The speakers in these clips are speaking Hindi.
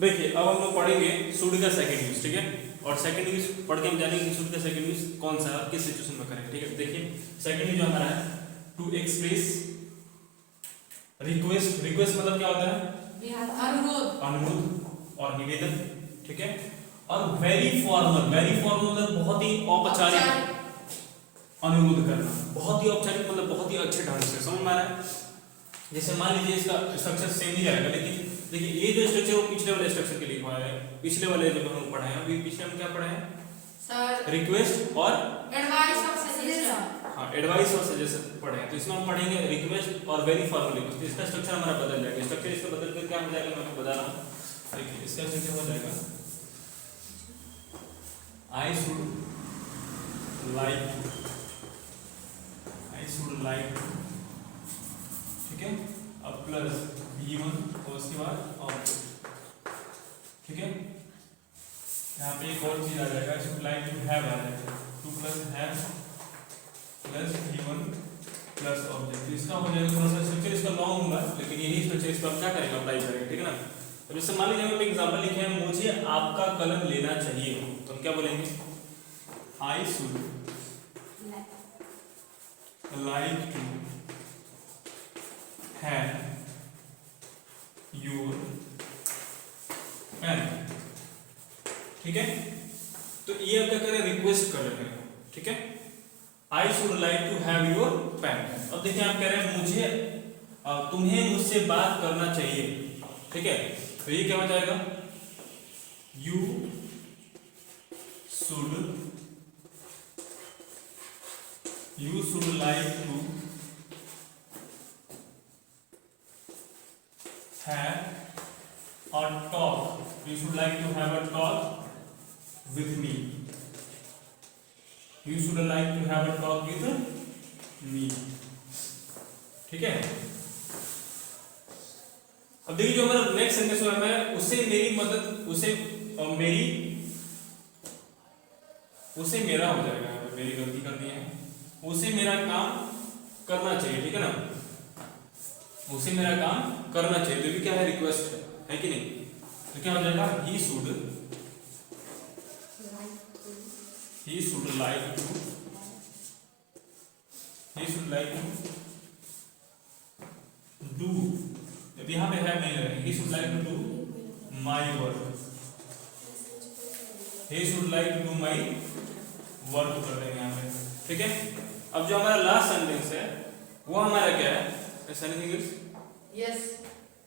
देखिए अब हम लोग पढ़ेंगे शुड का सेकंड यूज, ठीक है। और सेकंड यूज पढ़ के हम जानेंगे कि शुड का सेकंड यूज कौन सा है और किस सिचुएशन में करेंगे, ठीक है। देखिए सेकंड यूज जो हमारा है टू एक्सप्रेस रिक्वेस्ट। रिक्वेस्ट मतलब क्या होता है? अनुरोध। अनुरोध और निवेदन, ठीक है। और वेरी फॉर्मल, वेरी फॉर्मल मतलब बहुत ही औपचारिक अनुरोध करना, बहुत ही औपचारिक मतलब बहुत ही अच्छे ढंग से, समझ में आ रहा है। जैसे मान लीजिए इसका स्ट्रक्चर सेम ही रहेगा, लेकिन देखिए ये जो स्ट्रक्चर वो पिछले वाले स्ट्रक्चर के लिए हुआ है, पिछले वाले जब हम पढ़े हैं, अभी पिछले हम क्या पढ़े हैं सर? रिक्वेस्ट और एडवाइस और सजेशन। हाँ एडवाइस और सजेशन पढ़े हैं। तो इसमें हम पढ़ेंगे रिक्वेस्ट और वेरी फॉर्मल रिक्वेस्ट। इसका स्ट्रक्चर हमारा बदल जाएगा, स्ट्रक्चर इसका बदल कर क्या हो जाएगा मैं आपको बता रहा हूँ। देखिए इसका स्ट्रक्चर हो जाएगा आई शुड लाइक, ठीक है। अब प्लस V1 और उसके बाद ऑब्जेक्ट, ठीक है। यहाँ पे एक और चीज आ जाएगा, शुड लाइक टू हैव आ जाएगा, two plus have plus V1 plus object. इसका हो जाएगा थोड़ा सा स्ट्रक्चर इसका लॉन्ग होगा, लेकिन यही स्ट्रक्चर इस पर हम क्या करेंगे अप्लाई करेंगे, ठीक है ना। तो जैसे मान लीजिए हम एक एग्जांपल लिखे हैं, मुझे आपका कलम लेना चाहिए, तो हम क्या बोलेंगे I should like to have your pen, ठीक है। तो ये अब क्या करें रिक्वेस्ट कर रहे हैं, ठीक है। I should like to have your pen. अब देखिए आप कह रहे हैं मुझे तुम्हें मुझसे बात करना चाहिए, ठीक है। तो ये क्या हो जाएगा you should like to have a talk. You should like to have a talk with me. You should like to have a talk with me. ठीक है। अब देखिए जो हमारा नेक्स्ट सेंटेंस है मैं उससे मेरी मदद उसे मेरा हो जाएगा, मेरी गलती कर दी है, उसे मेरा काम करना चाहिए, ठीक है ना। उसे मेरा काम करना चाहिए, तो भी क्या है रिक्वेस्ट है कि नहीं। तो क्या हो जाएगा he should like to do, अब यहाँ पे है नहीं लगेगा, he should like to do my work, he should like to do my work कर देंगे यहाँ पे, ठीक है। अब जो हमारा लास्ट सेंटेंस है वो हमारा क्या है, anything else? Yes.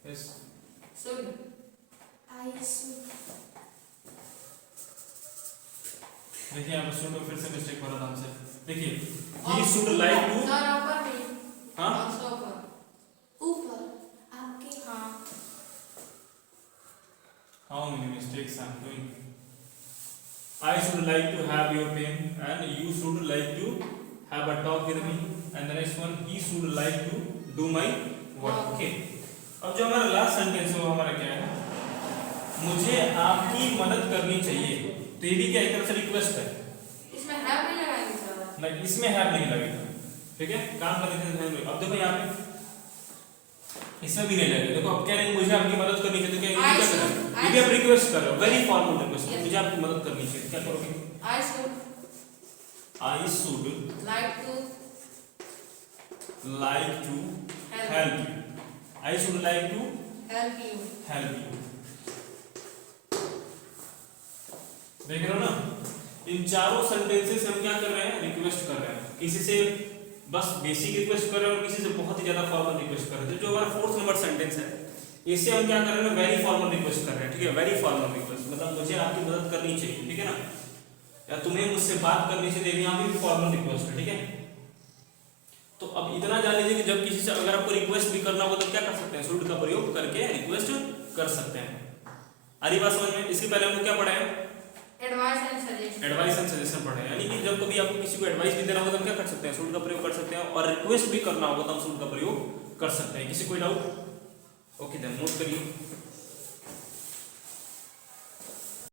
Yes. Should. I should. देखिए यहाँ पे शुड में फिर से मिस्टेक हो रहा था हमसे। देखिए he should like to, sir ऊपर नहीं, हाँ ऊपर आपके, हाँ how many mistakes I'm doing. I should like to have your pen and you should like to have a talk with me, and the next one he should like to do my work. Okay. अब जो हमारा लास्ट सेंटेंस है वो हमारा क्या है, मुझे आपकी मदद करनी चाहिए। तो ये भी क्या एक तरह से रिक्वेस्ट है, इसमें हैव नहीं लगाएंगे सर, नहीं इसमें हैव नहीं लगेगा, ठीक है। काम करने के लिए अब देखो यहाँ पे इसमें भी नहीं लगेगा। देखो अब क्या नहीं मुझे आपकी मदद करनी चाहिए, तो क्या ये क्या कर रहे हो, ये भी आप रिक्वेस्ट कर रहे हो, वेरी फॉर्मल रिक्वेस्ट, मुझे आपकी मदद करनी चाहिए, क्या करोगे I should like to help you, I should like to help you। देख रहे हो ना, इन चारों सेंटेंसेस से हम क्या कर रहे हैं रिक्वेस्ट कर रहे हैं, किसी से बस बेसिक रिक्वेस्ट कर रहे हैं और किसी से बहुत ही ज्यादा फॉर्मल रिक्वेस्ट कर रहे हैं। जो हमारा फोर्थ नंबर सेंटेंस है इससे हम क्या कर रहे हैं वेरी फॉर्मल रिक्वेस्ट कर रहे हैं, ठीक है। वेरी फॉर्मल रिक्वेस्ट मतलब मुझे आपकी मदद करनी चाहिए, ठीक है ना, या तुम्हें मुझसे बात करनी चाहिए, यहाँ भी फॉर्मल रिक्वेस्ट है, ठीक है। तो अब इतना जान लीजिए कि जब किसी से अगर आपको रिक्वेस्ट भी करना हो तो क्या कर सकते हैं, शुड का प्रयोग करके रिक्वेस्ट कर सकते हैं। आ रही बात समझ में। इसके पहले हम लोग क्या पढ़े हैं, एडवाइस एंड सजेशन पढ़े हैं, यानी कि जब कभी आपको किसी को एडवाइस भी देना होगा तो हम क्या कर सकते हैं शुड का प्रयोग कर सकते हैं, और रिक्वेस्ट भी करना होगा तो हम शुड का प्रयोग कर सकते हैं। किसी कोई डाउट? ओके देन नोट करिए।